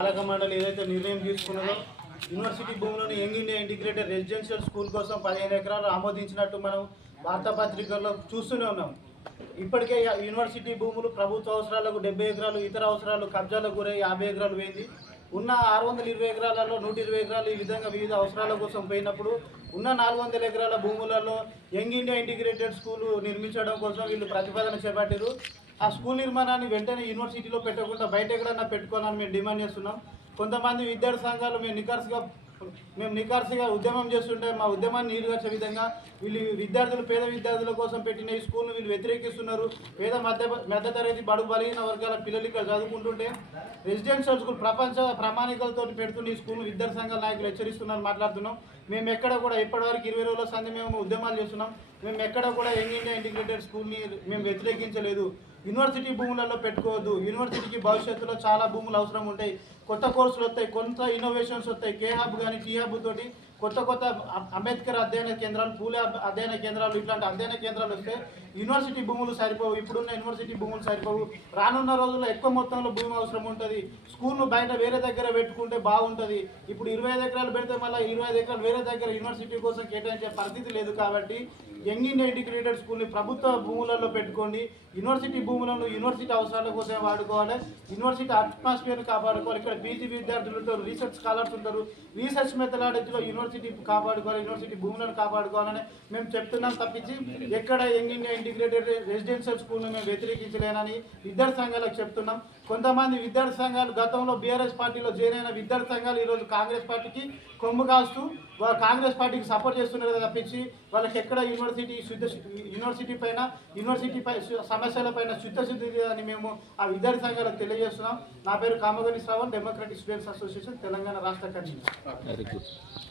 పాలక మండలి ఏదైతే నిర్ణయం తీసుకున్నదో యూనివర్సిటీ భూములను young India integrated residential school కోసం 15 ఎకరాలు ఆమోదించినట్టు మనం వార్తాపత్రికల్లో చూస్తూనే ఉన్నాం. ఇప్పటికే యూనివర్సిటీ భూములు ప్రభుత్వ అవసరాలకు 70 ఎకరాలు, ఇతర అవసరాలు కబ్జాలకు గురై 50 ఎకరాలు పోయింది. ఉన్న 620 ఎకరాలలో 120 ఎకరాలు ఈ విధంగా వివిధ అవసరాల కోసం పోయినప్పుడు ఉన్న 400 ఎకరాల భూములలో యంగ్ ఇండియా ఇంటిగ్రేటెడ్ స్కూల్ నిర్మించడం కోసం వీళ్ళు ప్రతిపాదన చేపట్టారు. ఆ స్కూల్ నిర్మాణాన్ని వెంటనే యూనివర్సిటీలో పెట్టకుండా బయట ఎక్కడన్నా పెట్టుకోవాలని మేము డిమాండ్ చేస్తున్నాం. కొంతమంది విద్యార్థి సంఘాలు మేము నికార్సిగా ఉద్యమం చేస్తుంటే మా ఉద్యమాన్ని నీరుగార్చే విధంగా వీళ్ళు పేద విద్యార్థుల కోసం పెట్టిన ఈ స్కూల్ను వీళ్ళు వ్యతిరేకిస్తున్నారు. పేద మధ్యతరగతి బడుగు బలిగిన వర్గాల పిల్లలు ఇక్కడ చదువుకుంటుంటే రెసిడెన్షియల్ స్కూల్ ప్రపంచ ప్రమాణికలతో పెడుతున్న ఈ స్కూల్ విద్యార్థి సంఘాల నాయకులు హెచ్చరిస్తున్నారు మాట్లాడుతున్నాం. మేము ఎక్కడ కూడా ఇప్పటివరకు 20 రోజుల సంది మేము ఉద్యమాలు చేస్తున్నాం. మేము ఎక్కడ కూడా యంగ్ ఇండియా ఇంటిగ్రేటెడ్ స్కూల్ని మేము వ్యతిరేకించలేదు. యూనివర్సిటీ భూములలో పెట్టుకోవద్దు. యూనివర్సిటీకి భవిష్యత్తులో చాలా భూములు అవసరం ఉంటాయి. కొత్త కోర్సులు వస్తాయి, కొంత ఇన్నోవేషన్స్ వస్తాయి. కే హబ్ కానీ టీ హబ్ తోటి కొత్త అంబేద్కర్ అధ్యయన కేంద్రాలు, పూలే అధ్యయన కేంద్రాలు, ఇట్లాంటి అధ్యయన కేంద్రాలు వస్తే యూనివర్సిటీ భూములు సరిపోవు. ఇప్పుడున్న యూనివర్సిటీ భూములు సరిపోవు. రానున్న రోజుల్లో ఎక్కువ మొత్తంలో భూమి అవసరం ఉంటుంది. స్కూల్ను బయట వేరే దగ్గర పెట్టుకుంటే బాగుంటుంది. ఇప్పుడు 25 ఎకరాలు పెడితే మళ్ళీ 25 ఎకరాలు వేరే దగ్గర యూనివర్సిటీ కోసం కేటాయించే పరిస్థితి లేదు. కాబట్టి యంగ్ ఇండియా ఇంటిగ్రేటెడ్ స్కూల్ని ప్రభుత్వ భూములలో పెట్టుకోండి. యూనివర్సిటీ భూములను యూనివర్సిటీ అవసరాల కోసం వాడుకోవాలి. యూనివర్సిటీ అట్మాస్ఫియర్ని కాపాడుకోవాలి. ఇక్కడ పీజీ విద్యార్థులు ఉంటారు, రీసెర్చ్ స్కాలర్స్ ఉంటారు. రీసెర్చ్ మెథడాలజీలో యూనివర్సిటీ కాపాడుకోవాలి, యూనివర్సిటీ భూములను కాపాడుకోవాలని మేము చెప్తున్నాం తప్పించి ఎక్కడ యంగ్ ఇండియా ఇంటిగ్రేటెడ్ రెసిడెన్షియల్ స్కూల్ను మేము వ్యతిరేకించలేనని విద్యార్థి సంఘాలకు చెప్తున్నాం. కొంతమంది విద్యార్థి సంఘాలు గతంలో బీఆర్ఎస్ పార్టీలో చేరిన విద్యార్థి సంఘాలు ఈరోజు కాంగ్రెస్ పార్టీకి కొమ్ము కాస్తూ కాంగ్రెస్ పార్టీకి సపోర్ట్ చేస్తున్నారు తప్పించి వాళ్ళకి ఎక్కడ యూనివర్సిటీ పైన సమస్యల పైన చిత్తశుద్ధి అని మేము ఆ విద్యార్థి సంఘాలకు తెలియజేస్తున్నాం. నా పేరు Kamagani Shravan, democratic students association, Telangana రాష్ట్ర కన్వీనర్.